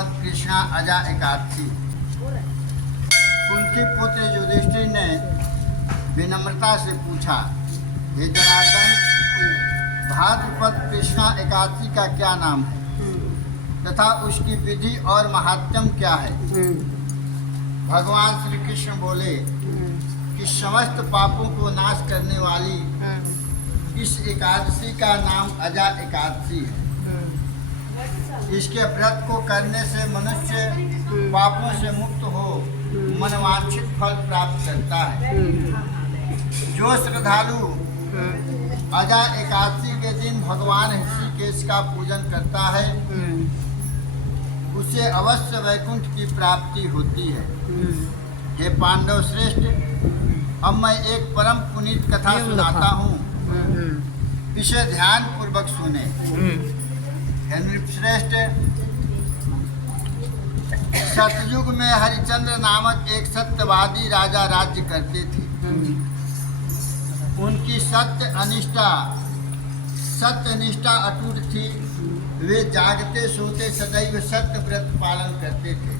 भाद्रपद कृष्णा अजा एकादशी। कुंती पुत्र युधिष्ठिर ने विनम्रता से पूछा, हे जनार्दन, भाद्रपद कृष्णा एकादशी का क्या नाम है तथा उसकी विधि और महात्म्य क्या है? भगवान श्री कृष्ण बोले कि समस्त पापों को नाश करने वाली इस एकादशी का नाम अजा एकादशी है। इसके व्रत को करने से मनुष्य पापों से मुक्त हो मनवांछित फल प्राप्त करता है। जो श्रद्धालु अजा एकादशी के दिन भगवान ऋषिकेश का पूजन करता है उसे अवश्य वैकुंठ की प्राप्ति होती है। हे पांडव श्रेष्ठ, अब मैं एक परम पुनीत कथा सुनाता हूँ, इसे ध्यान पूर्वक सुने। हे नृपश्रेष्ठ, सतयुग में हरिश्चंद्र नामक एक सत्यवादी राजा राज्य करते थे। उनकी सत्यनिष्ठा अटूट थी। वे जागते सोते सदैव सत्य व्रत पालन करते थे।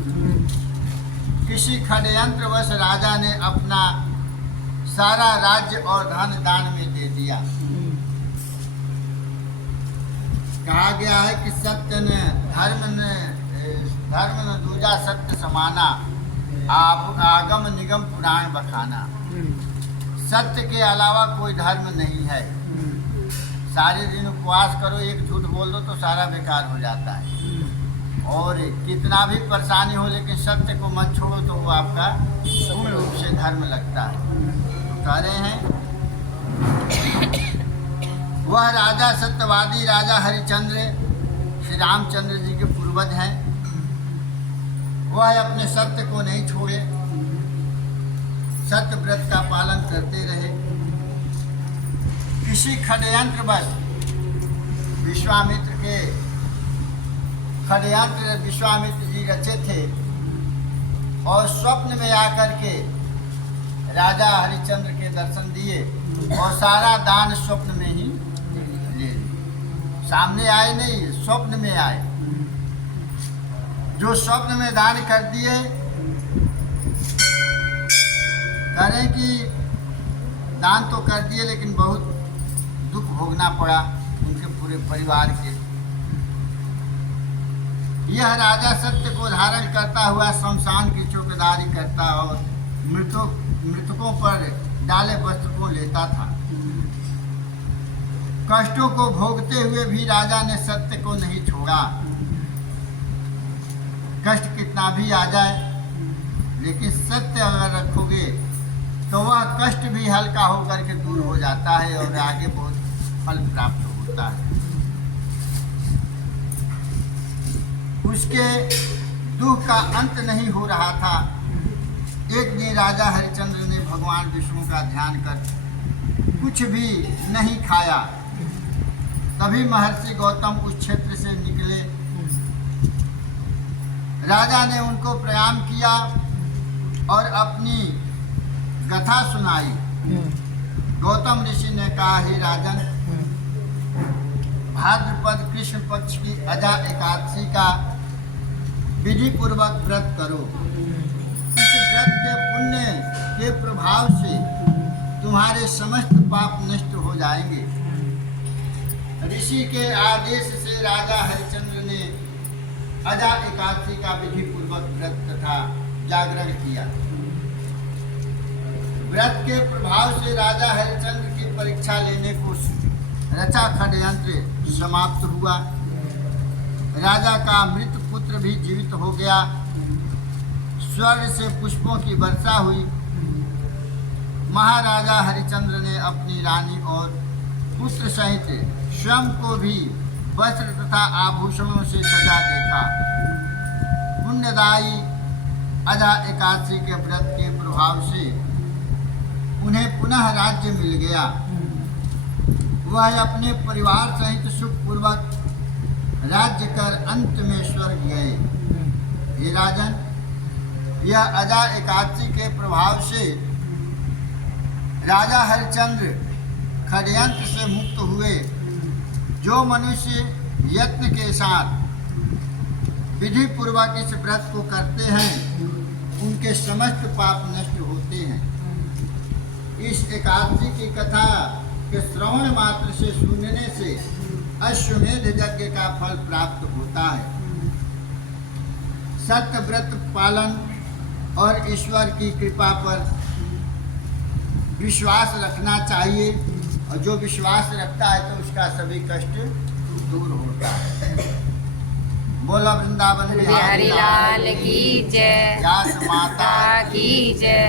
किसी षड्यंत्रवश राजा ने अपना सारा राज्य और धन दान में दे दिया। कहा गया है कि सत्य ने धर्म न दूजा सत्य समाना, आप आगम निगम पुराण बखाना। सत्य के अलावा कोई धर्म नहीं है। सारे दिन उपवास करो, एक झूठ बोल दो तो सारा बेकार हो जाता है। और कितना भी परेशानी हो लेकिन सत्य को मत छोड़ो तो वो आपका पूर्ण रूप से धर्म लगता है। तो कह रहे हैं वह राजा सत्यवादी राजा हरिश्चंद्र श्री रामचंद्र जी के पूर्वज हैं। वह अपने सत्य को नहीं छोड़े, सत्य व्रत का पालन करते रहे। किसी षड्यंत्रवश विश्वामित्र जी रचे थे और स्वप्न में आकर के राजा हरिश्चंद्र के दर्शन दिए और सारा दान स्वप्न में ही ले। सामने आए नहीं, स्वप्न में आए। जो स्वप्न में दान कर दिए, करें कि दान तो कर दिए लेकिन बहुत दुख भोगना पड़ा उनके पूरे परिवार के। यह राजा सत्य को धारण करता हुआ शमशान की चौकीदारी करता और मृतकों पर डाले वस्त्र को लेता था। कष्टों को भोगते हुए भी राजा ने सत्य को नहीं छोड़ा। कष्ट कितना भी आ जाए लेकिन सत्य अगर रखोगे तो वह कष्ट भी हल्का होकर के दूर हो जाता है और आगे बहुत फल प्राप्त होता है। उसके दुख का अंत नहीं हो रहा था। एक दिन राजा हरिश्चंद्र ने भगवान विष्णु का ध्यान कर कुछ भी नहीं खाया। तभी महर्षि गौतम उस क्षेत्र से निकले। राजा ने उनको प्रणाम किया और अपनी कथा सुनाई। गौतम ऋषि ने कहा, हे राजन, भाद्रपद कृष्ण पक्ष की अजा एकादशी का विधि पूर्वक व्रत करो। इस व्रत के पुण्य के प्रभाव से तुम्हारे समस्त पाप नष्ट हो जाएंगे। ऋषि के आदेश से राजा हरिश्चंद्र ने अजा एकादशी का विधि पूर्वक व्रत तथा जागरण किया। व्रत के प्रभाव से राजा हरिश्चंद्र की परीक्षा लेने को रचा षड्यंत्र समाप्त हुआ। राजा का मृत पुत्र भी जीवित हो गया। स्वर्ग से पुष्पों की वर्षा हुई। महाराजा हरिश्चंद्र ने अपनी रानी और पुत्र सहित स्वयं को भी वस्त्र तथा आभूषणों से सजा देखा। पुण्यदायी अजा एकादशी के व्रत के प्रभाव से उन्हें पुनः राज्य मिल गया। वह अपने परिवार सहित सुखपूर्वक राज्य कर अंत में स्वर्ग गए। हे राजन, यह अजा एकादशी के प्रभाव से राजा हरिश्चंद्र षड्यंत्र से मुक्त हुए। जो मनुष्य यत्न के साथ विधि पूर्वक इस व्रत को करते हैं उनके समस्त पाप नष्ट होते हैं। इस एकादशी की कथा के श्रवण मात्र से सुनने से अश्वमेध यज्ञ का फल प्राप्त होता है। सत्य व्रत पालन और ईश्वर की कृपा पर विश्वास रखना चाहिए, और जो विश्वास रखता है तो उसका सभी कष्ट दूर होता है। बोला वृंदावन बिहारी लाल की जय, व्यास माता की जय।